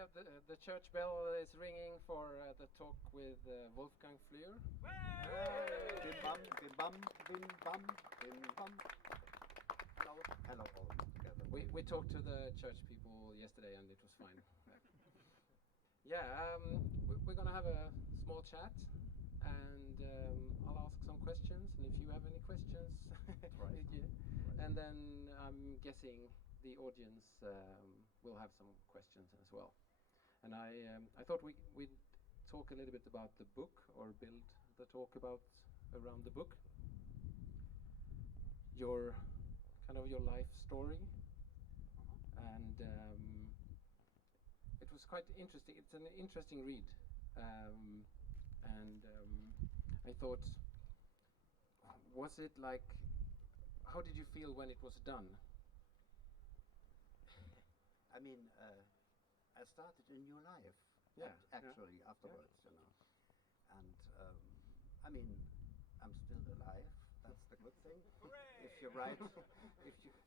Yeah, the church bell is ringing for the talk with Wolfgang Flür. Bim bam, bim bam, bim bam, bim bam. Hello, hello all together. We talked to the church people yesterday and it was fine. Yeah, we're gonna have a small chat and I'll ask some questions, and if you have any questions, yeah. And then I'm guessing the audience will have some questions as well. And I thought we'd talk a little bit about the book, or build the talk about around the book, your kind of your life story, and it was quite interesting. It's an interesting read, and I thought, was it like, how did you feel when it was done? I mean, I started a new life. Yeah, actually, afterwards, you know, and I mean, I'm still alive. That's the good thing. If you write,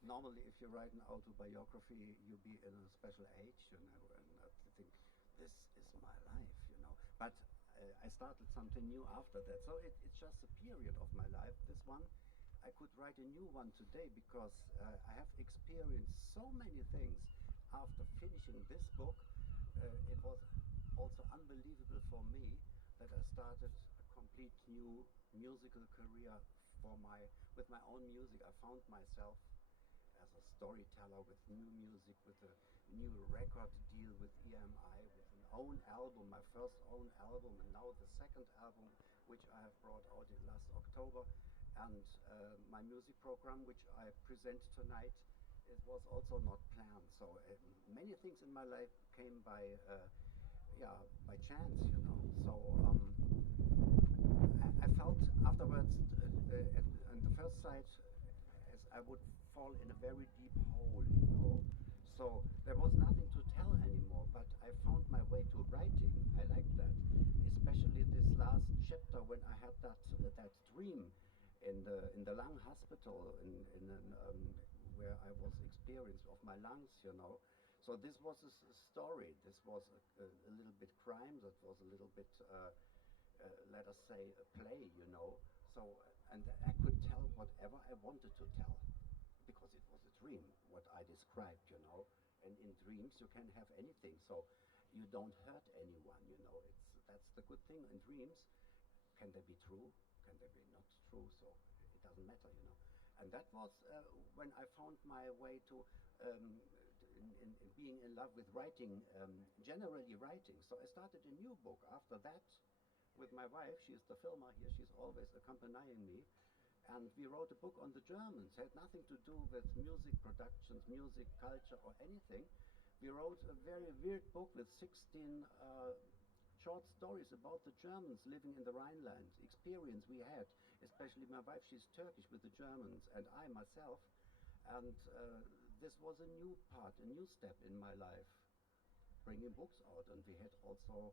normally if you write an autobiography, you be in a special age, you know, and you think this is my life, you know. But I started something new after that, so it's just a period of my life. This one, I could write a new one today because I have experienced so many things after finishing this book. It was also unbelievable for me that I started a complete new musical career with my own music. I found myself as a storyteller with new music, with a new record deal with EMI, with an own album, my first own album, and now the second album, which I have brought out in last October, and my music program, which I present tonight. It was also not planned. So many things in my life came by chance, you know. So I felt afterwards, on the first sight, as I would fall in a very deep hole, you know. So there was nothing to tell anymore, but I found my way to writing. I liked that, especially this last chapter when I had that dream in the lung hospital where I was experienced of my lungs, you know. So this was a story. This was a little bit crime. That was a little bit, let us say, a play, you know. So, and I could tell whatever I wanted to tell, because it was a dream, what I described, you know. And in dreams you can have anything, so you don't hurt anyone, you know. That's the good thing in dreams. Can they be true? Can they be not true? So it doesn't matter, you know. And that was when I found my way to in being in love with writing, generally writing. So I started a new book after that with my wife. She's the filmer here. She's always accompanying me. And we wrote a book on the Germans. It had nothing to do with music productions, music culture, or anything. We wrote a very weird book with 16 short stories about the Germans living in the Rhineland, experience we had, especially my wife. She's Turkish, with the Germans, and I myself. And this was a new part, a new step in my life, bringing books out. And we had also,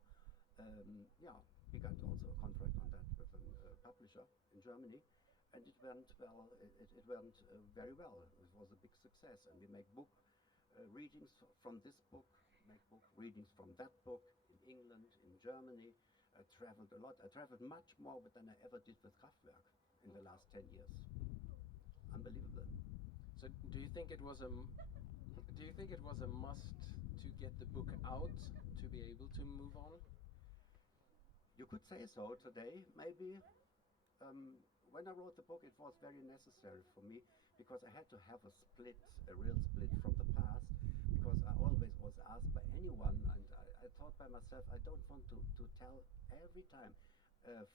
we got also a contract on that with a publisher in Germany. And it went well. It went very well. It was a big success, and we make book readings from this book, make book readings from that book in England, in Germany. I traveled a lot. I traveled much more than I ever did with Kraftwerk in the last 10 years. Unbelievable. So, do you think it was a must to get the book out to be able to move on? You could say so today, maybe. When I wrote the book, it was very necessary for me, because I had to have a real split from the past, because I always was asked by anyone, and I thought by myself, I don't want to tell every time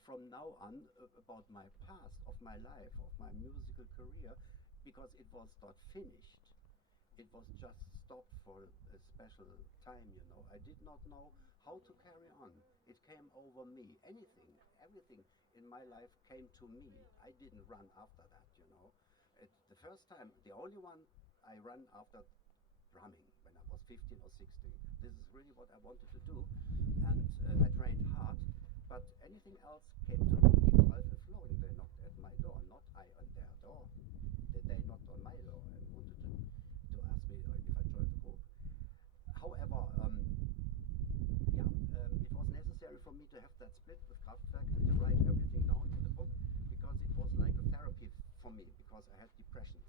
from now on about my past, of my life, of my musical career, because it was not finished. It was just stopped for a special time, you know. I did not know how to carry on. It came over me. Everything in my life came to me. I didn't run after that, you know. The first time, the only one I ran after, drumming, when I was 15 or 16. This is really what I wanted to do, and I trained hard, but anything else came to me. Even Ralph and Florian, they knocked at my door, not I on their door. They knocked on my door and wanted to ask me if I joined the group. However, because I had depressions.